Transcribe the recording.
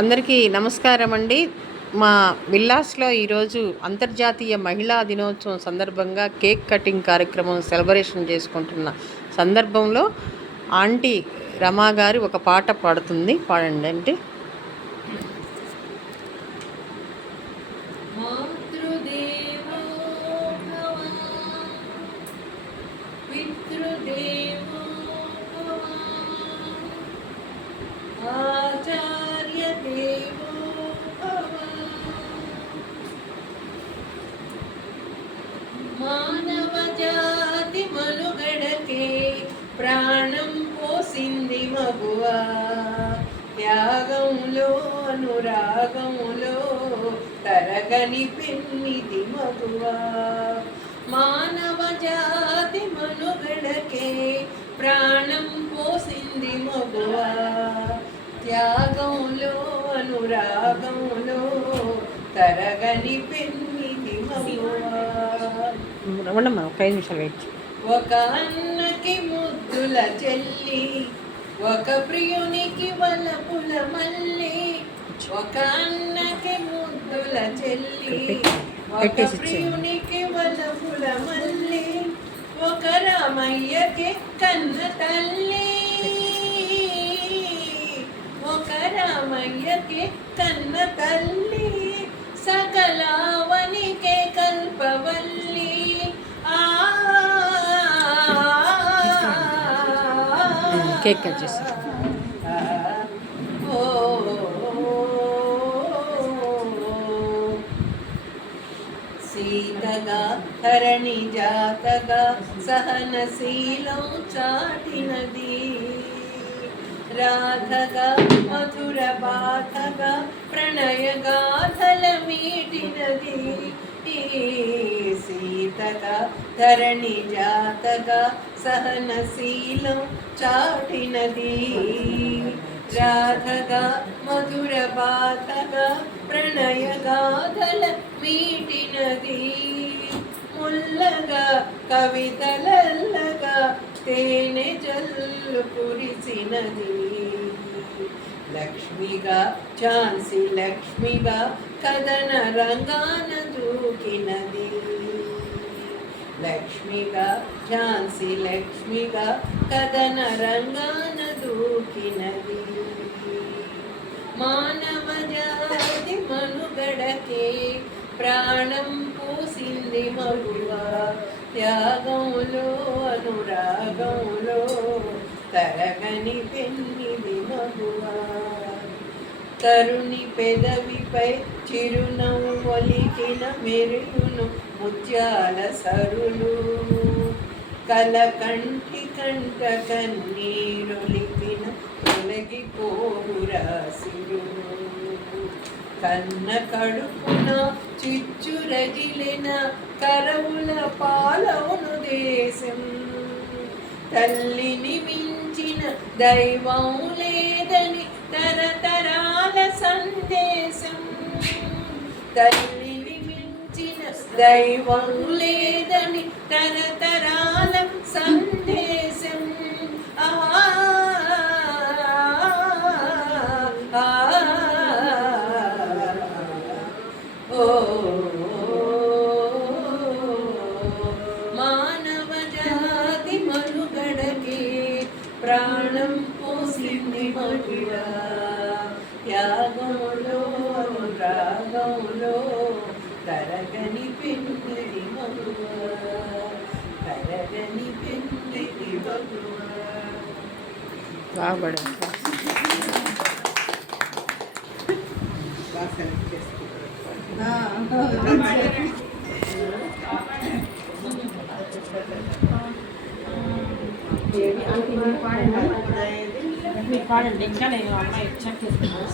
అందరికీ నమస్కారం అండి. మా విల్లాస్లో ఈరోజు అంతర్జాతీయ మహిళా దినోత్సవం సందర్భంగా కేక్ కటింగ్ కార్యక్రమం సెలబ్రేషన్ చేసుకుంటున్న సందర్భంలో ఆంటీ రమా గారు ఒక పాట పాడుతుంది. పాడండి అంటే. మానవ జాతి మనుగడకే ప్రాణం పోసింది మగువ, త్యాగంలో అనురాగంలో తరగని పెన్నిది మగువ. మానవ జాతి మనుగడకే ప్రాణం పోసింది మగువ, త్యాగంలో అనురాగంలో తరగని పెన్నిది మగువ. ఒక 5 నిమిషాలు వెయిట్. ఒక అన్నకి ముద్దుల చెల్లి, ఒక ప్రియునికి వలపుల మల్లి. ఒక అన్నకి ముద్దుల చెల్లి, ఒక ప్రియునికి వలపుల మల్లి. ఒక రామయ్యకి కన్న తల్లి, ఒక రామయ్యకి కన్న తల్లి. సకలావనికే కల్పవల్లి. కేక్ కట్ చేసి సీతగా ధరణి జాతగా సహనశీలం చాటినది, రాధగా మధుర బాధగా ప్రణయ గాథల మీటినది. సీతగా ధరణి జాతగా సహనశీలం చాటినది, రాధగా మధుర బాధగా ప్రణయ గాథల మీటినది. ముల్లగా కవితలల్లగా తేనె జల్లు కురిసినది, లక్ష్మిగా ఝాన్సీ లక్ష్మిగా కథన రంగాన దూకినది. లక్ష్మిగా ఝాన్సీ లక్ష్మిగా కథన రంగాన దూకినది. మానవ జాతి మనుగడకే ప్రాణం పోసింది మగువ, త్యాగంలో అనురాగంలో తరగని పెన్నిది మగువ. తరుణి పెదవిపై చిరునవ్వు ఒలికిన మెరుగును ముత్యాల సరులు, కలకంఠి కంట కన్నీరొలికిన తొలగిపోవు రాశిలు. కన్న కడుపున చిచ్చురగిలిన కరవుల పాలవును దేశం, తల్లిని మించిన దైవం లేదని తరతరాల సందేశం. తల్లిని మించిన దైవం లేదని తరతరాల సందేశం. మానవ జాతి మనుగడకి ప్రాణం పోసింది మగువ, త్యాగంలో రాగంలో తరగని పెన్నిది మగువ, తరగని పెన్నిది మగువ. బాగుపడు. పాడండి. ఇంకా నేను అమ్మాయి చెక్ చేసుకుంటాను.